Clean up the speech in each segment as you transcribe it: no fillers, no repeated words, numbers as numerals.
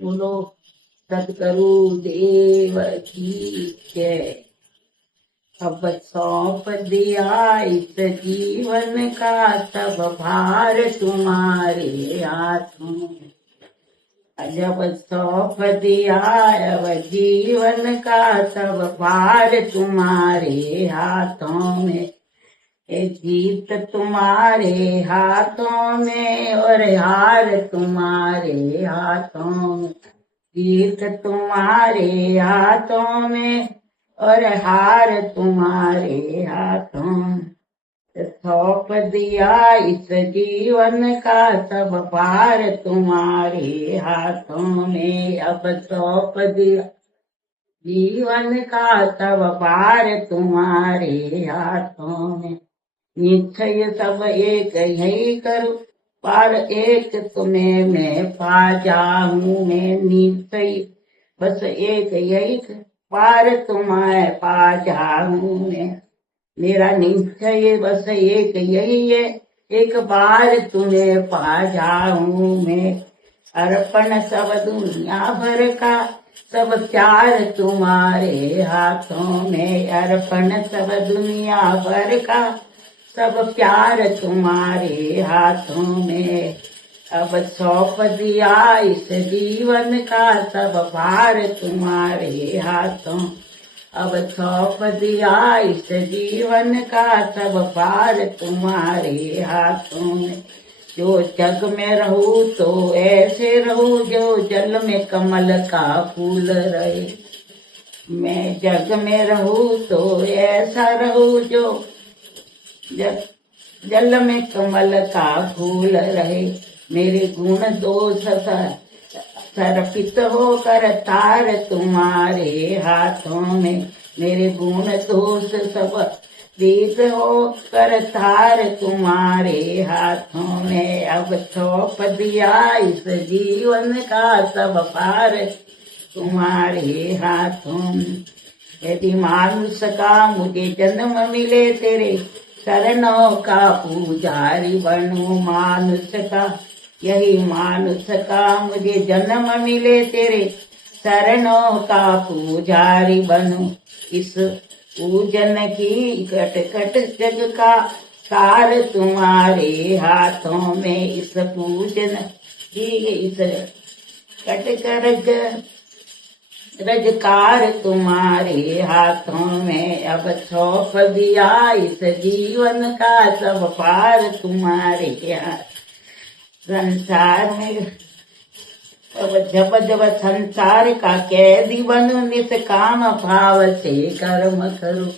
बोलो सतगुरु देव की जय। अब सौंप दिया इस जीवन का सब भार तुम्हारे हाथों में। जब सौंप दिया अब जीवन का सब भार तुम्हारे हाथों में। जीत तुम्हारे हाथों में और हार तुम्हारे हाथों में। जीत तुम्हारे हाथों में और हार तुम्हारे हाथों में। सौंप दिया इस जीवन का सब भार तुम्हारे हाथों में। अब सौंप दिया जीवन का सब भार तुम्हारे हाथों में। निश्चय सब एक यही करूं पर एक तुम्हें मैं पा जाऊं मैं। निश्चय बस एक यही पार तुम्हें पा जाऊं मैं। मेरा निश्चय बस एक यही है एक बार तुम्हें पा जाऊं मैं। अर्पण सब दुनिया भर का सब प्यार तुम्हारे हाथों में। अर्पण सब दुनिया भर का सब प्यार तुम्हारे हाथों में। अब सौंप दिया इस जीवन का सब भार तुम्हारे हाथों। अब सौंप दिया इस जीवन का सब भार तुम्हारे हाथों में। जो जग में रहूं तो ऐसे रहूं जो जल में कमल का फूल रहे। मैं जग में रहूं तो ऐसा रहूं जो जल में कमल का फूल रहे। मेरे गुण दोष सर्पित होकर तार तुम्हारे हाथों में। मेरे गुण दोष सब दीप होकर तार तुम्हारे हाथों में। अब सौंप दिया इस जीवन का सब भार तुम्हारे हाथों में। यदि मानुष का मुझे जन्म मिले तेरे चरणों का पुजारी बनूं। मानुष का यही मानुष का मुझे जन्म मिले तेरे चरणों का पुजारी बनूं। इस पूजन की कट कट जग का सार तुम्हारे हाथों में। इस पूजन की इस कट कर रजकार तुम्हारे हाथों में। अब सौंप दिया इस जीवन का सब पार तुम्हारे हाथ। संसार में अब जब जब संसार का कैदी बनूं निष्काम भाव से कर्म करूं।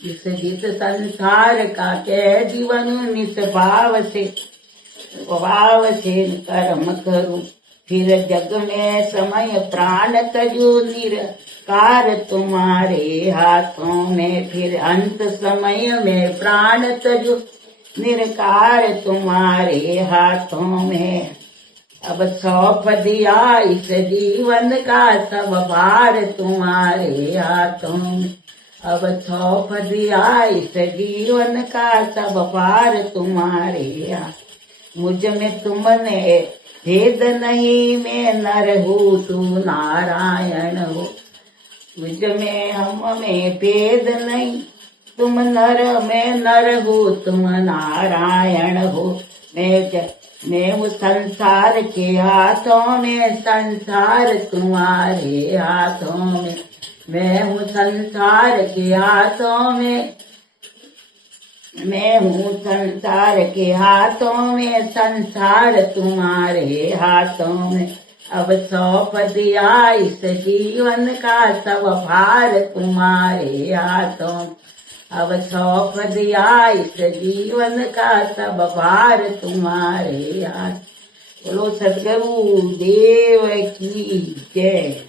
जिस संसार का कैदी बनूं निष्भाव से कर्म करूं। फिर जग में समय प्राण तजू निरकार तुम्हारे हाथों में। फिर अंत समय में प्राण तजू निरकार तुम्हारे हाथों में। अब सौंप दिया इस जीवन का सब भार तुम्हारे हाथों में। अब सौंप दिया इस जीवन का सब भार तुम्हारे हाथ। मुझ में तुमने भेद नहीं मैं नर हूँ तू नारायण हो। मुझ में हम में भेद नहीं तुम नर मैं नर हूँ तुम नारायण हो। मैं हूँ संसार के हाथों में संसार तुम्हारे हाथों में। मैं हूँ संसार के हाथों में। मैं हूँ संसार के हाथों में संसार तुम्हारे हाथों में। अब सौंप दिया इस जीवन का सब भार तुम्हारे हाथों। अब सौंप दिया इस जीवन का सब भार तुम्हारे हाथ। बोलो सतगुरु देव की जय।